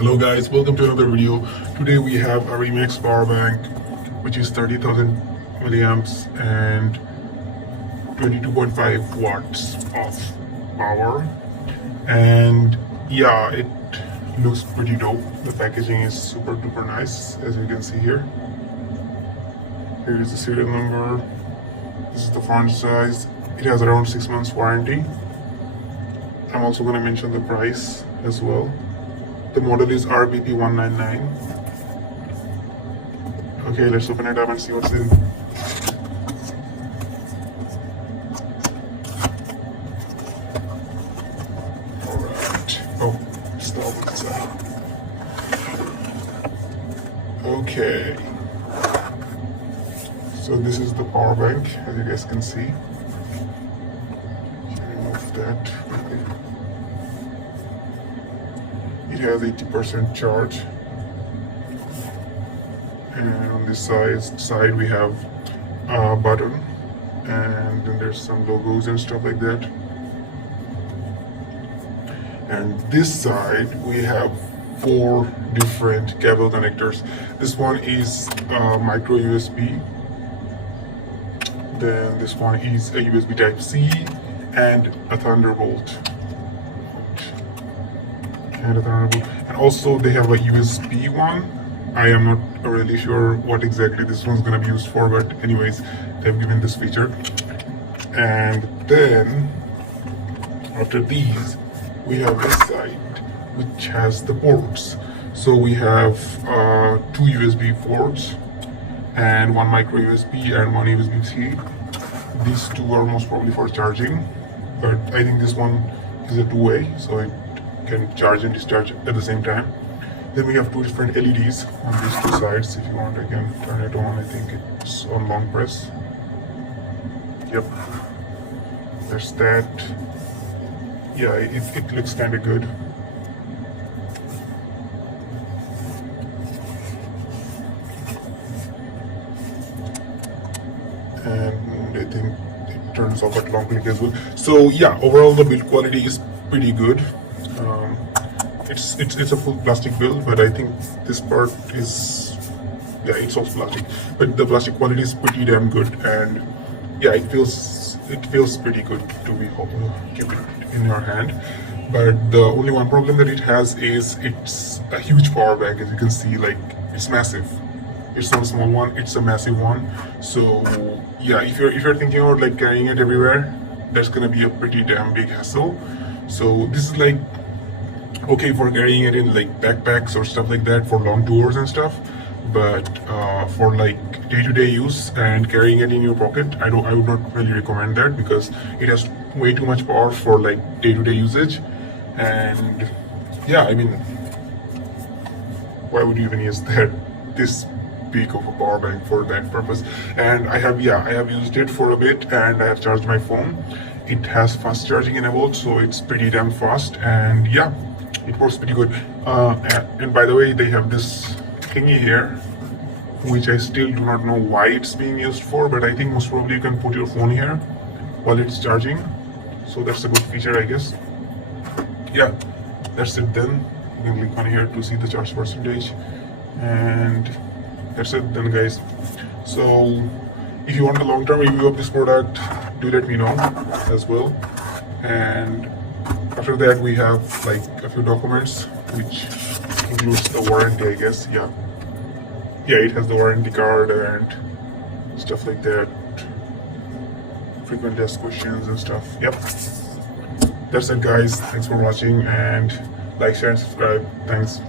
Hello guys, welcome to another video. Today we have a Remax Powerbank which is 30,000 milliamps and 22.5 watts of power, and yeah, it looks pretty dope. The packaging is super duper nice, as you can see here. Here is the serial number. This is the font size. It has around 6 months warranty. I'm also going to mention the price as well. The model is RPP-199. Okay, let's open it up and see what's in. Alright. Oh, stop inside. Okay. So this is the power bank, as you guys can see. Remove that. It has 80% charge, and on this side we have a button, and then there's some logos and stuff like that. And this side we have 4 different cable connectors. This one is micro USB, then this one is a USB type C and a Thunderbolt. And also they have a USB one. I am not really sure what exactly this one's gonna be used for, but anyways, they've given this feature. And then after these we have this side which has the ports. So we have 2 USB ports and 1 micro USB and 1 USB-C. These 2 are most probably for charging, but I think this one is a 2-way, so it can charge and discharge at the same time. Then we have 2 different LEDs on these 2 sides. If you want, I can turn it on. I think it's on long press. Yep, there's that. Yeah, it looks kind of good. And I think it turns off at long click as well. So yeah, overall the build quality is pretty good. It's a full plastic build, but I think this part is, yeah, it's also plastic, but the plastic quality is pretty damn good, and yeah, it feels pretty good to be keep it in your hand. But the only one problem that it has is it's a huge power bank. As you can see, like, it's massive. It's not a small one, it's a massive one. So yeah, if you're thinking about like carrying it everywhere, that's gonna be a pretty damn big hassle. So this is like okay for carrying it in like backpacks or stuff like that for long tours and stuff, but for like day-to-day use and carrying it in your pocket, I would not really recommend that, because it has way too much power for like day-to-day usage. And yeah, I mean, why would you even use this big of a power bank for that purpose? And I have used it for a bit, and I have charged my phone. It has fast charging enabled, so it's pretty damn fast, and yeah, it works pretty good. And by the way, they have this thingy here, which I still do not know why it's being used for, but I think most probably you can put your phone here while it's charging. So that's a good feature, I guess. Yeah, that's it then. You can click on here to see the charge percentage, and that's it then, guys. So if you want a long-term review of this product, do let me know as well. And after that we have like a few documents which includes the warranty, I guess. Yeah, it has the warranty card and stuff like that, frequent asked questions and stuff. Yep, that's it, guys. Thanks for watching, and like, share and subscribe. Thanks.